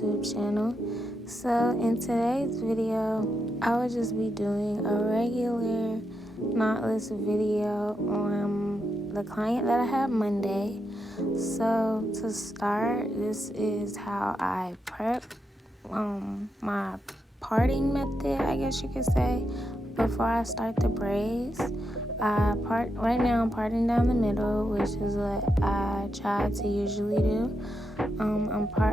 YouTube channel. So in today's video, I will just be doing a regular knotless video on the client that I had Monday. So to start, this is how I prep my parting method, I guess you could say, before I start the braids. Right now I'm parting down the middle, which is what I try to usually do.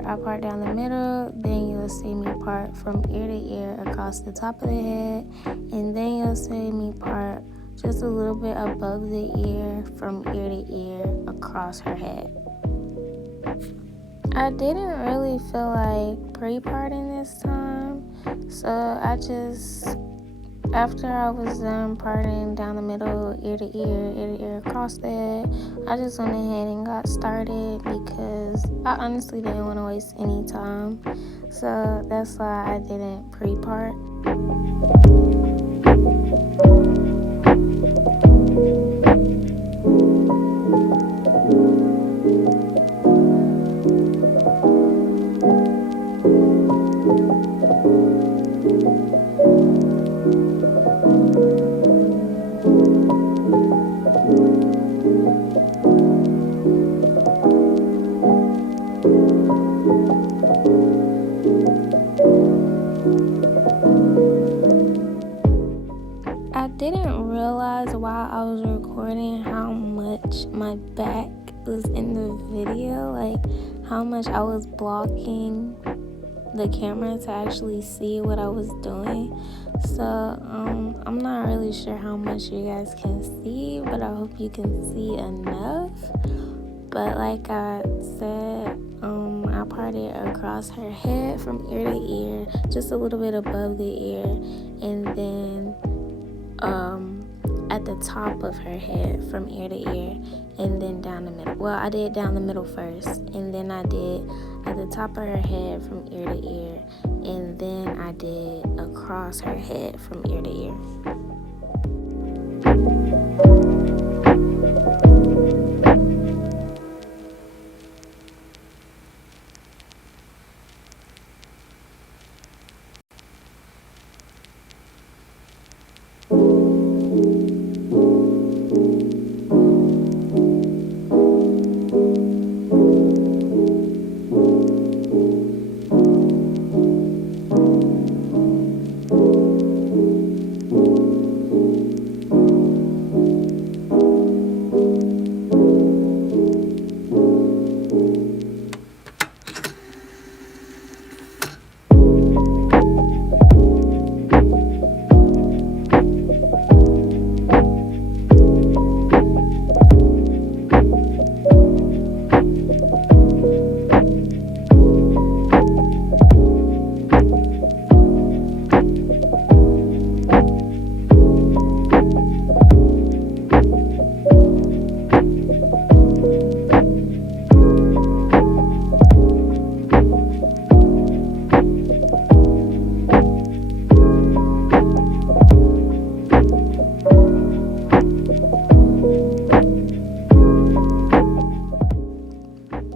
I part down the middle, then you'll see me part from ear to ear across the top of the head, and then you'll see me part just a little bit above the ear from ear to ear across her head. I didn't really feel like pre-parting this time, so after I was done parting down the middle, ear to ear across the head, I just went ahead and got started because I honestly didn't want to waste any time. So that's why I didn't pre-part. I didn't realize while I was recording how much my back was in the video, like how much I was blocking the camera to actually see what I was doing. So I'm not really sure how much you guys can see, but I hope you can see enough. But like I said, I parted across her head from ear to ear, just a little bit above the ear, and then at the top of her head from ear to ear, and then down the middle. Well, I did down the middle first, and then I did at the top of her head from ear to ear, and then I did across her head from ear to ear.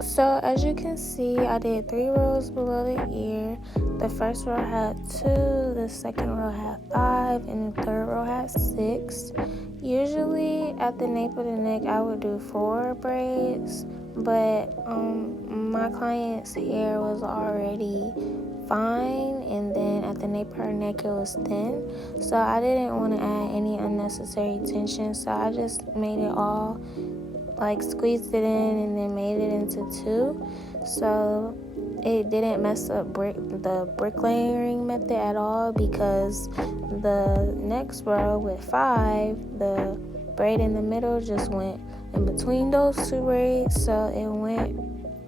So as you can see, I did 3 rows below the ear. The first row had 2, the second row had 5, and the third row had 6. Usually at the nape of the neck, I would do 4 braids, but my client's hair was already fine, and then at the nape of her neck it was thin, so I didn't want to add any unnecessary tension, so I just made it all, like squeezed it in and then made it into 2, so it didn't mess up the bricklayering method at all, because the next row with 5, the braid in the middle just went in between those 2 braids, so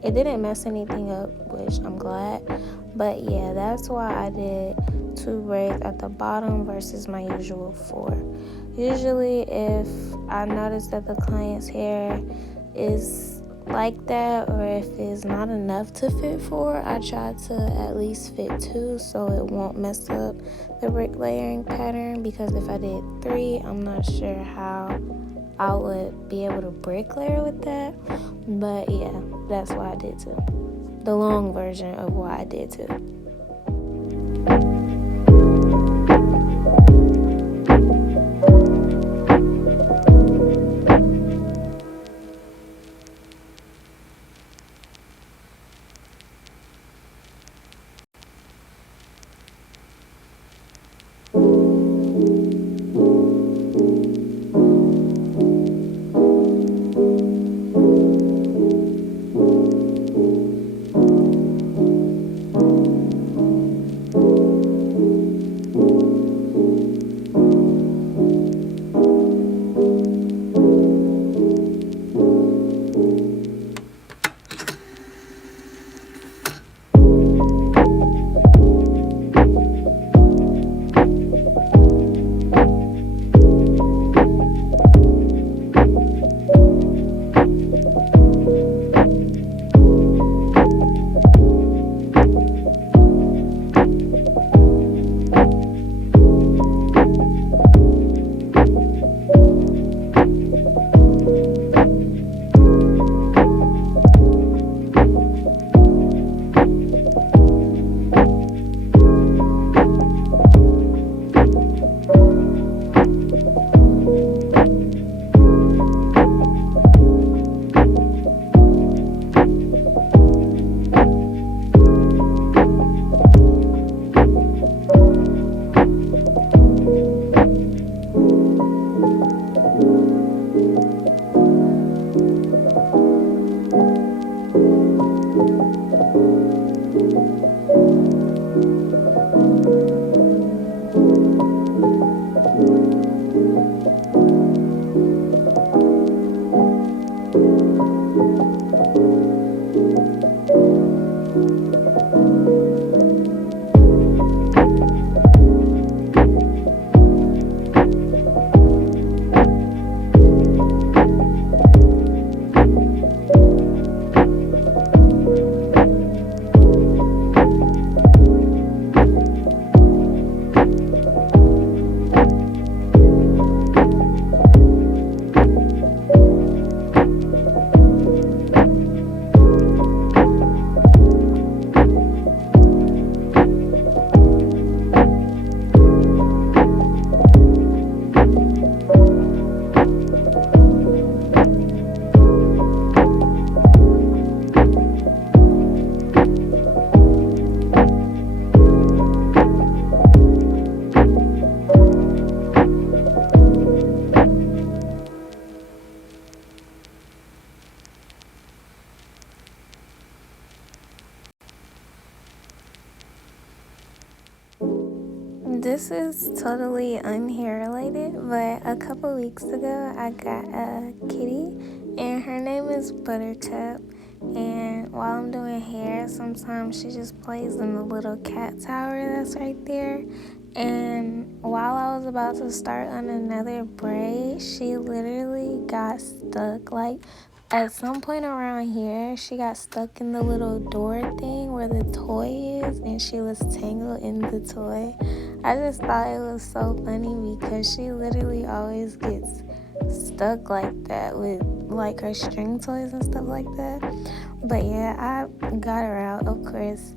it didn't mess anything up, which I'm glad. But yeah, that's why I did 2 braids at the bottom versus my usual 4. Usually if I notice that the client's hair is like that, or if it's not enough to fit 4, I try to at least fit 2 so it won't mess up the bricklayering pattern, because if I did 3, I'm not sure how I would be able to bricklayer with that. But yeah, that's why I did 2. the long version of what I did too. This is totally unhair related, but a couple weeks ago I got a kitty and her name is Buttercup. And while I'm doing hair, sometimes she just plays in the little cat tower that's right there. And while I was about to start on another braid, she literally got stuck. Like, at some point around here, she got stuck in the little door thing where the toy is, and she was tangled in the toy. I just thought it was so funny because she literally always gets stuck like that with like her string toys and stuff like that. But yeah, I got her out, of course.